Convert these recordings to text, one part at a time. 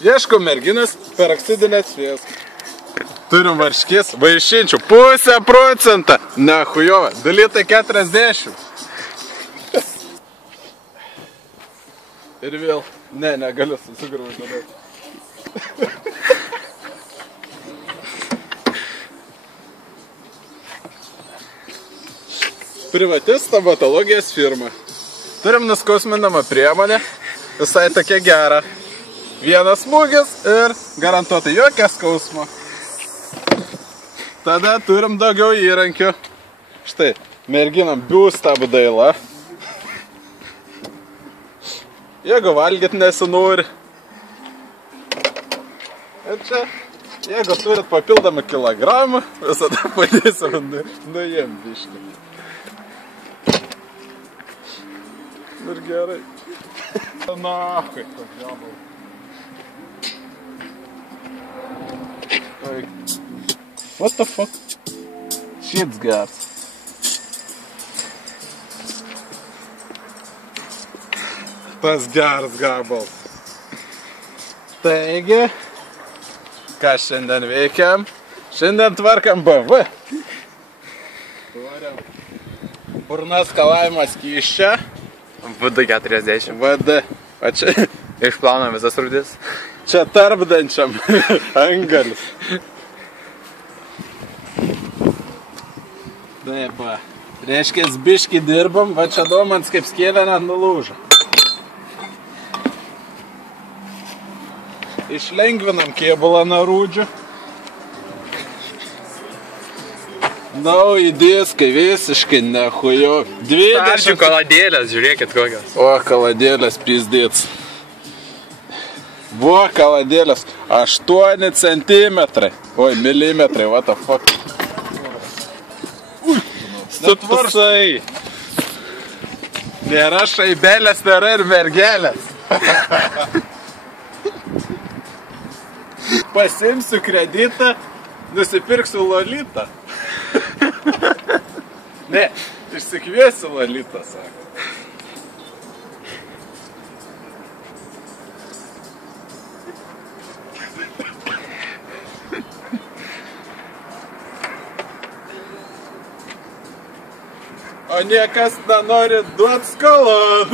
Ieško merginas peroksidinės sviesko. Turim varškės, vaišinčių, 0,5%. Ne, hujova, 2,40 L. Ir vėl. Ne, negaliu susigraužti. Privati stomatologijos firma. Turim nuskausminamą priemonę, visai tokia gera. Vienas smūgis ir garantuotai jokia skausmo. Tada turim daugiau įrankių. Štai, merginam biustą daila. Jeigu valgyt nesinori. Ir čia, jeigu turit papildomą kilogramą, visada padėsim nujem biškį. Ir gerai. Nahui. What the fuck? Shit's geras. Tas geras gabalas. Taigi, ką šiandien veikiam? Šiandien tvarkam BMW. Burnas kalavimas skysčia. VD40. VD. O čia Išplaunam visas rūdis. čia tarpdančiam angalis. Taip, va. Reiškės biškį dirbam, va čia domans kaip skėlė net nulūžo. Išlengvinam kėbulą nuo rūdžių. Nauji diskai visiškai nehujo. 20 kaladėlės, žiūrėkit kokios. O, kaladėlės pizdėts. Buvo kaladėlės 8 centimetrai. Oi, milimetrai, what the fuck. Stupsai. Nėra šaibelės, nėra ir mergelės. Pasimsiu kreditą, nusipirksiu Lolitą. Ne, išsikviesiu Lolitą, sako. O niekas nenori duot skolon.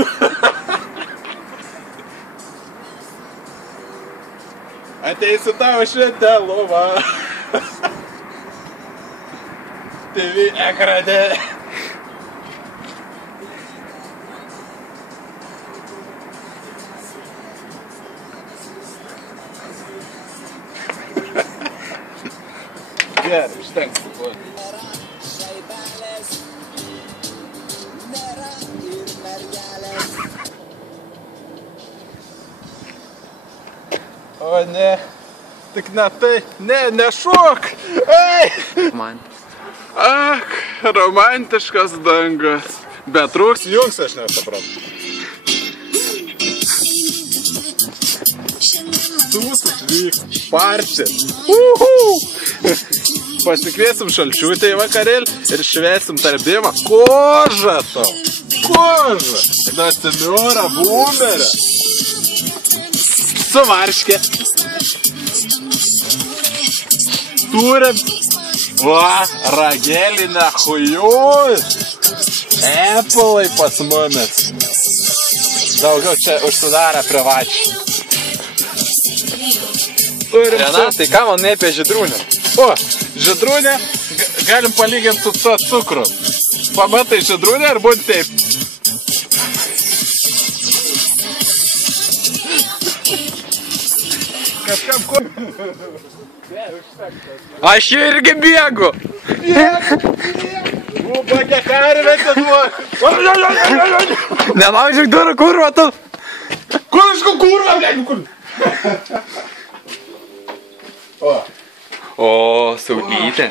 Ateisiu tavo šitą lovą. TV ekrane. Gerai, užtenks. O ne, tik ne tai, ne, nešok. Ei! Man. Ak, romantiškas dangas. Bet trūks jungs, aš nesuprantu. Tūsas vyks, parčia. Pasikviesim šalčiutę į vakarėlį ir šviesim tardimą. Kožą tau. Kožą. Na, seniora, boomerė. Su varškė. Turim. Va, ragelį nehujui. Epalai pas mumis. Daugiau čia užsidarę privačiai. Rena, tai ką manai apie žydrūnę? O, žydrūnę galim palyginti su to cukru. Pamatai žydrūnę ir būti taip. Kažkam ko... Aš irgi bėgu. Ubagė karvė atiduok. Nelaužyk durų, kurva tu. Kur aš kurva, blėk, kur? O, saulytė.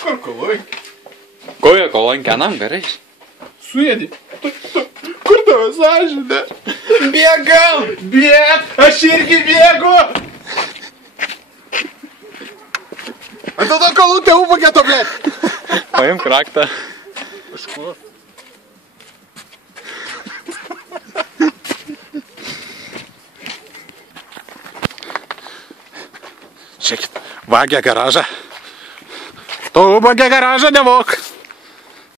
Kur koloj? Koja kolonkianam gerai. Suėdį. Kur tavo sąžinė? Bėgam! Bėg! Aš irgi bėgu! Ant tada kalutė ubagė to, blėk! Paimk raktą. Iš kur? Žiūrėkit, vagia garažą. Tu vagia garažą, nevok.